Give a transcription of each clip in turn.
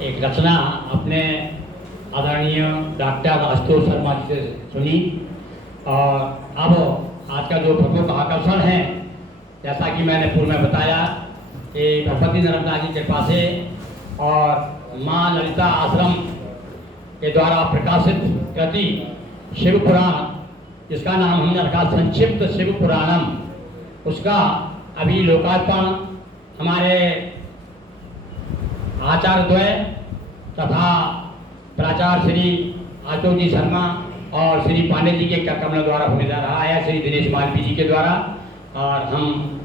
एक रचना अपने आदरणीय डॉक्टर आशुतोष शर्मा जी से सुनी। और अब आज का जो प्रमुख आकर्षण है, जैसा कि मैंने पूर्व में बताया कि भगवती नर्मदा की कृपा से और माँ ललिता आश्रम के द्वारा प्रकाशित कृति शिव पुराण, जिसका नाम हमने रखा संक्षिप्त शिव पुराणम, उसका अभी लोकार्पण हमारे आचार्य द्वय तथा प्राचार्य श्री आशुतोष जी शर्मा और श्री पांडे जी के कमल द्वारा होने जा रहा है, श्री दिनेश मालवी जी के द्वारा। और हम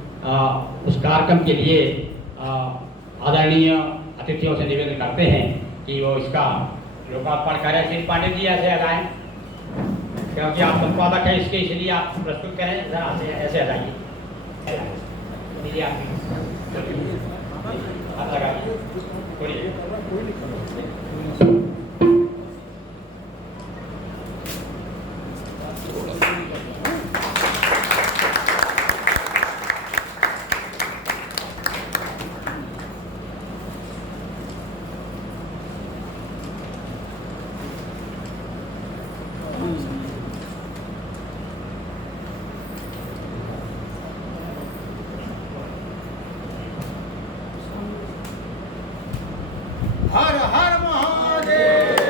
उस कार्यक्रम के लिए आदरणीय अतिथियों से निवेदन करते हैं कि वो इसका लोकार्पण करें। श्री पांडे जी ऐसे आ जाएं, क्योंकि आप संपादक हैं इसके, इसलिए आप प्रस्तुत करें। जरा ऐसे आ जाइए, हाथ लगाइए। हर हर महादेव।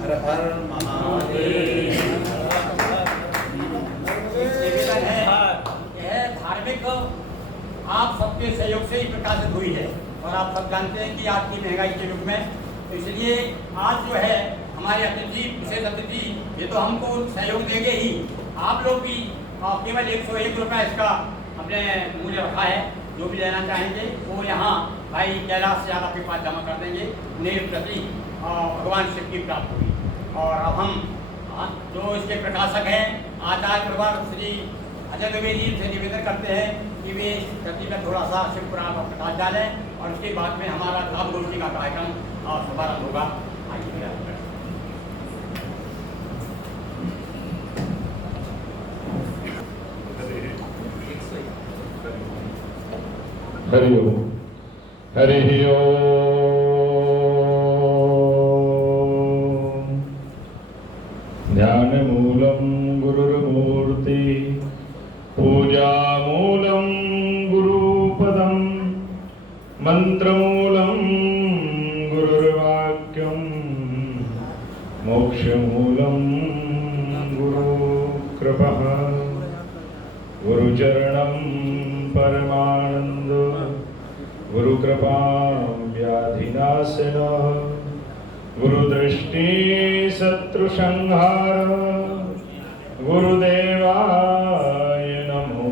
हर हर महादेव। यह धार्मिक आप सबके सहयोग से ही प्रकाशित हुई है, और आप सब जानते हैं कि आज की महंगाई के युग में, तो इसलिए आज जो है हमारे अतिथि, विशेष अतिथि, ये तो हमको सहयोग देंगे ही। आप लोग भी केवल 101 रुपये इसका हमने मूल्य रखा है। जो भी लेना चाहेंगे वो यहाँ भाई कैलाश यादव के पास जमा कर देंगे। उन्हें प्रति भगवान शिव की प्राप्त होगी। और अब हम जो इसके प्रकाशक हैं आचार्य परिवार श्री अजय द्विवेदी से निवेदन करते हैं कि वे इस कृति में थोड़ा सा शिव पुराण का प्रकाश डालें, और उसके बाद में हमारा काव्य गोष्ठी का कार्यक्रम शुभारंभ होगा। आइए। हरि ओम। हरि ओम। ध्यान मूलम गुरुर्मूर्ति, पूजा मूलम गुरुपदम, मंत्र मूलम गुरुर्वाक्यम, मोक्ष मूलम गुरु कृपः, गुरुचरणम परमानंद, गुरु कृपा व्याधिनाशनः, गुरुदृष्टि शत्रु संहार, गुरुदेवाय नमो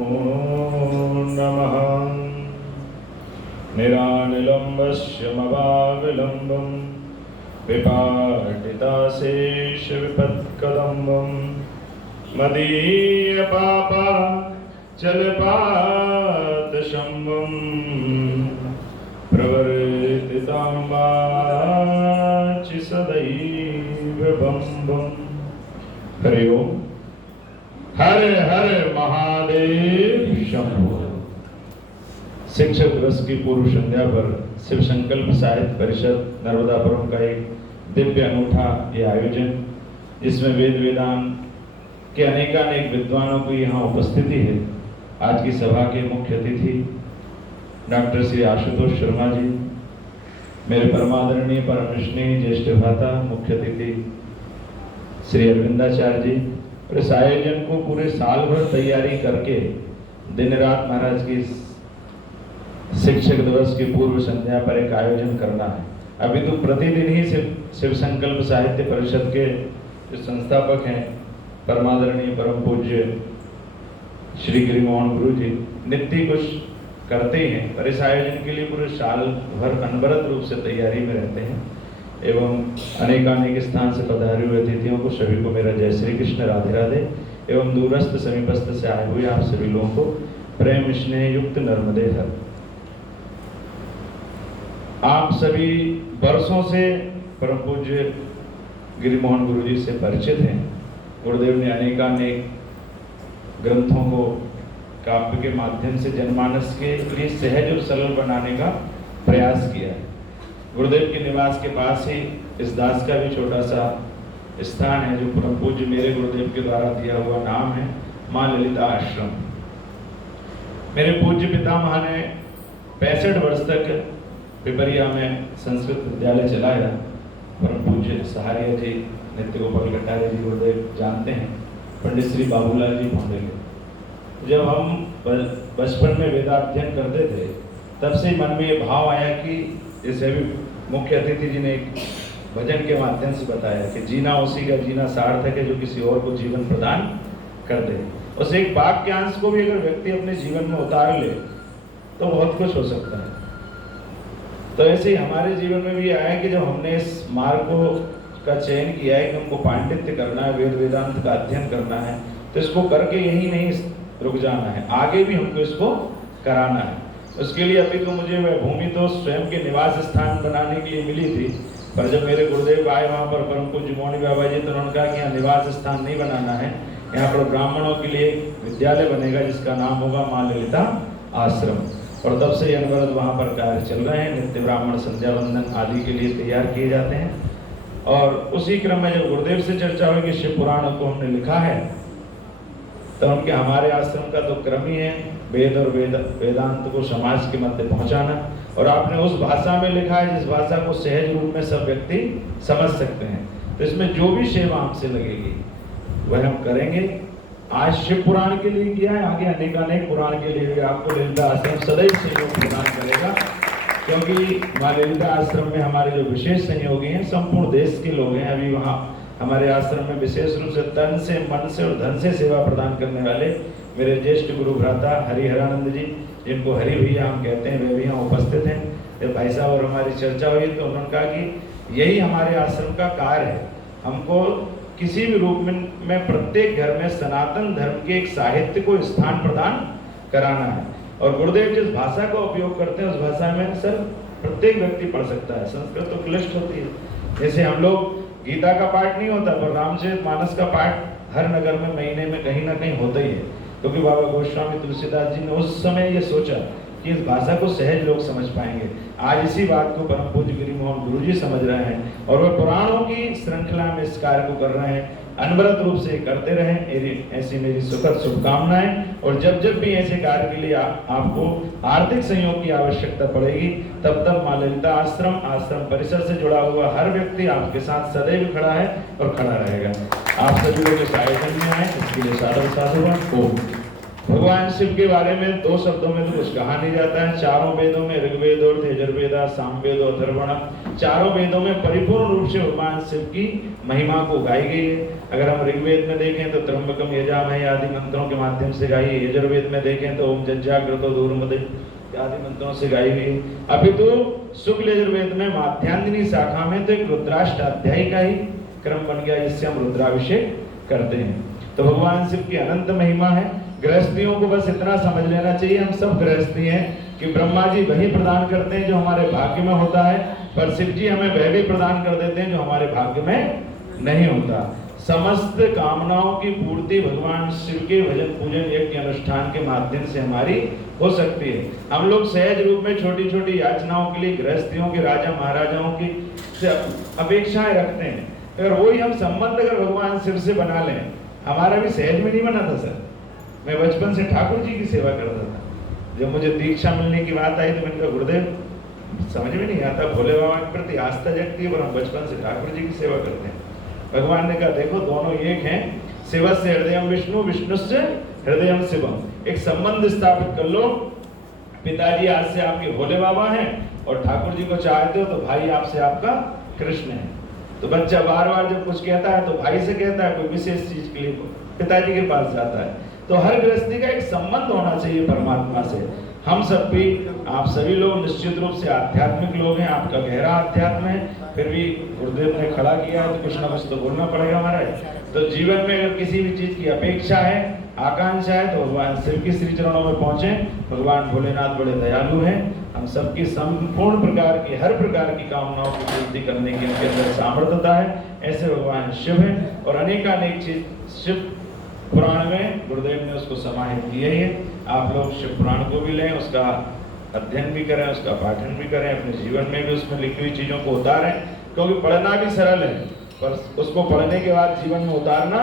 नमः। निरानिलम्बस्य मवाविलम्बं, विपाटिताशेष विपत्कदम्बं, मदीय पापा चलपात शम्भं, प्रवर्तितां वाचि सदैव बम बम। हरि ओम। हर हर महादेव शंभो। शिक्षक दिवस की पूर्व संध्या पर शिव संकल्प साहित्य परिषद नर्मदापुरम का एक दिव्य अनूठा ये आयोजन, जिसमें वेद वेदांत के अनेकानेक विद्वानों की यहाँ उपस्थिति है। आज की सभा के मुख्य अतिथि डॉक्टर श्री आशुतोष शर्मा जी, मेरे परमादरणीय परमस्नेही ज्येष्ठ भ्राता मुख्य अतिथि श्री अरविंदाचार्य जी। और इस आयोजन को पूरे साल भर तैयारी करके दिन रात महाराज की शिक्षक दिवस की पूर्व संध्या पर एक आयोजन करना है, अभी तो प्रतिदिन ही शिव संकल्प साहित्य परिषद के जो संस्थापक हैं परमादरणीय परम पूज्य श्री गिरि मोहन गुरु जी नित्य कुछ करते ही हैं, पर इस आयोजन के लिए पूरे साल भर अनवरत रूप से तैयारी में रहते हैं एवं अनेकानेक स्थान से पधारे हुए अतिथियों को सभी को मेरा जय श्री कृष्ण, राधे राधे एवं दूरस्थ समीपस्थ से आए हुए आप सभी लोगों को प्रेम स्नेह युक्त नर्मदे हर। आप सभी वर्षों से परम पूज्य गिरि मोहन गुरु जी से परिचित हैं। गुरुदेव ने अनेकानेक ग्रंथों को काव्य के माध्यम से जनमानस के लिए सहज और सरल बनाने का प्रयास किया है। गुरुदेव के निवास के पास ही इस दास का भी छोटा सा स्थान है जो परम पूज्य मेरे गुरुदेव के द्वारा दिया हुआ नाम है माँ ललिता आश्रम। मेरे पूज्य पितामह ने 65 वर्ष तक पिपरिया में संस्कृत विद्यालय चलाया। परम पूज्य सहारिया जी, नित्य गोपाल कटारे जी गुरुदेव जानते हैं, पंडित श्री बाबूलाल जी भोंडे। जब हम बचपन में वेदाध्ययन करते थे तब से मन में ये भाव आया कि जैसे अभी मुख्य अतिथि जी ने एक भजन के माध्यम से बताया कि जीना उसी का जीना सार्थक है जो किसी और को जीवन प्रदान कर दे। उस एक वाक्यांश को भी अगर व्यक्ति अपने जीवन में उतार ले तो बहुत कुछ हो सकता है। तो ऐसे ही हमारे जीवन में भी आया कि जब हमने इस मार्ग को का चयन किया है कि हमको पांडित्य करना है, वेद वेदांत का अध्ययन करना है, तो इसको करके यही नहीं रुक जाना है, आगे भी हमको इसको कराना है। उसके लिए अभी तो मुझे वह भूमि तो स्वयं के निवास स्थान बनाने के लिए मिली थी, पर जब मेरे गुरुदेव आए वहाँ पर परम पूज्य मौनी बाबा जी, तो उन्होंने कहा कि यहाँ निवास स्थान नहीं बनाना है, यहाँ पर ब्राह्मणों के लिए विद्यालय बनेगा जिसका नाम होगा माँ ललिता आश्रम। और तब से अनवरत वहाँ पर कार्य चल रहे हैं। नित्य ब्राह्मण संध्या वंदन आदि के लिए तैयार किए जाते हैं। और उसी क्रम में जब गुरुदेव से चर्चा हुई कि शिव पुराण को हमने लिखा है, तो उनके हमारे आश्रम का तो क्रम ही है वेद और वेदांत को समाज के मध्य पहुंचाना। और आपने उस भाषा में लिखा है जिस भाषा को सहज रूप में सब व्यक्ति समझ सकते हैं। तो इसमें जो भी सेवा हमसे लगेगी वह हम करेंगे। आज शिव पुराण के लिए किया है, आगे अनेकानेक पुराण के लिए भी आपको ललिता आश्रम सदैव सहयोग प्रदान करेगा, क्योंकि माँ ललिता आश्रम में हमारे जो विशेष सहयोगी हैं संपूर्ण देश के लोग हैं। अभी वहाँ हमारे आश्रम में विशेष रूप से तन से, मन से और धन से सेवा प्रदान करने वाले मेरे ज्येष्ठ गुरु भ्राता हरिहरानंद जी, जिनको हरि भैया हम कहते हैं, वे भी यहाँ उपस्थित हैं। जब भाई साहब और हमारी चर्चा हुई तो उन्होंने कहा कि यही हमारे आश्रम का कार्य है, हमको किसी भी रूप में प्रत्येक घर में सनातन धर्म के एक साहित्य को स्थान प्रदान कराना है। और गुरुदेव जिस भाषा का उपयोग करते हैं उस भाषा में सर प्रत्येक व्यक्ति पढ़ सकता है। संस्कृत तो क्लिष्ट होती है, जैसे हम लोग गीता का पाठ नहीं होता पर रामचरितमानस का पाठ हर नगर में महीने में कहीं ना कहीं होता ही है, क्योंकि बाबा गोस्वामी तुलसीदास जी ने उस समय ये सोचा कि इस भाषा को सहज लोग समझ पाएंगे। आज इसी बात को परम पूज्य गिरि मोहन गुरु जी समझ रहे हैं और वह पुराणों की श्रृंखला में इस कार्य को कर रहे हैं। अनवरत रूप से करते रहें, ऐसी मेरी सुखद शुभकामनाएं। और जब जब भी ऐसे कार्य के लिए आपको आर्थिक सहयोग की आवश्यकता पड़ेगी तब तब माँ ललिता आश्रम परिसर से जुड़ा हुआ हर व्यक्ति आपके साथ सदैव खड़ा है और खड़ा रहेगा। आप सभी लोग इस आयोजन में आए इसके लिए सादर साधुवाद। भगवान शिव के बारे में 2 शब्दों में तो कुछ कहा नहीं जाता है। चारों वेदों में ऋग्वेद और यजुर्वेद, सामवेद और अथर्वण, चारों वेदों में परिपूर्ण रूप से भगवान शिव की महिमा को गाई गई है। अगर हम ऋग्वेद में देखें तो त्र्यंबकम यजामहे आदि मंत्रों के माध्यम से गाई है। यजुर्वेद में देखें तो ओम जज्जाग्रतो दूरमदे आदि मंत्रों से गाई हुई है। अभी तो शुक्ल यजुर्वेद में माध्यान्दिनी शाखा में तो एक रुद्राष्टाध्यायी का ही क्रम बन गया जिससे हम रुद्राभिषेक करते हैं। तो भगवान शिव की अनंत महिमा है। गृहस्थियों को बस इतना समझ लेना चाहिए, हम सब गृहस्थी हैं, कि ब्रह्मा जी वही प्रदान करते हैं जो हमारे भाग्य में होता है, पर शिव जी हमें वह भी प्रदान कर देते हैं जो हमारे भाग्य में नहीं होता। समस्त कामनाओं की पूर्ति भगवान शिव के भजन पूजन यज्ञ अनुष्ठान के माध्यम से हमारी हो सकती है। हम लोग सहज रूप में छोटी छोटी याचनाओं के लिए गृहस्थियों के, राजा महाराजाओं की अपेक्षाएं रखते हैं। अगर वही हम संबंध अगर भगवान शिव से बना लें, हमारा भी सहज में नहीं बना था सर। मैं बचपन से ठाकुर जी की सेवा करता था। जब मुझे दीक्षा मिलने की बात आई तो मैंने कहा गुरुदेव समझ में नहीं आता, भोले बाबा के प्रति आस्था जगती है पर हम बचपन से ठाकुर जी की सेवा करते हैं। भगवान ने कहा देखो दोनों एक हैं, शिवस्य हृदयम विष्णु, विष्णुस्य हृदयम शिवम। एक संबंध स्थापित कर लो। पिताजी आज से आपके भोले बाबा हैं और ठाकुर जी को चाहते हो तो भाई आपसे आपका कृष्ण है। तो बच्चा बार बार जब कुछ कहता है तो भाई से कहता है, कोई विशेष चीज के लिए पिताजी के पास जाता है। तो हर गृहस्थी का एक संबंध होना चाहिए परमात्मा से। हम सब भी, आप सभी लोग निश्चित रूप से आध्यात्मिक लोग हैं, आपका गहरा अध्यात्म है, फिर भी गुरुदेव ने खड़ा किया है तो कुछ ना कुछ तो बोलना पड़ेगा महाराज। तो जीवन में अगर किसी भी चीज की अपेक्षा है, आकांक्षा है, तो भगवान शिव की श्री चरणों में पहुंचे। भगवान भोलेनाथ बड़े दयालु हैं, हम सबकी संपूर्ण प्रकार की, हर प्रकार की कामनाओं की पूर्ति करने की उनके अंदर सामर्थ्यता है। ऐसे भगवान शिव हैं और अनेकानेक चीज शिव पुराण में गुरुदेव ने उसको समाहित किया है। आप लोग शिव पुराण को भी लें, उसका अध्ययन भी करें, उसका पाठन भी करें, अपने जीवन में भी उसमें लिखी हुई चीजों को उतारें। क्योंकि पढ़ना भी सरल है पर उसको पढ़ने के बाद जीवन में उतारना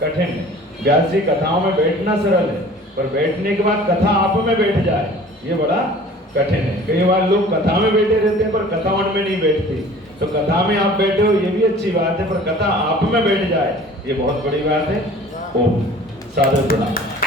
कठिन है। व्यास जी कथाओं में बैठना सरल है पर बैठने के बाद कथा आप में बैठ जाए ये बड़ा कठिन है। कई बार लोग कथा में बैठे रहते हैं पर कथा उनमें नहीं बैठती। तो कथा में आप बैठे हो ये भी अच्छी बात है, पर कथा आप में बैठ जाए ये बहुत बड़ी बात है। ओम साधु प्रणाम।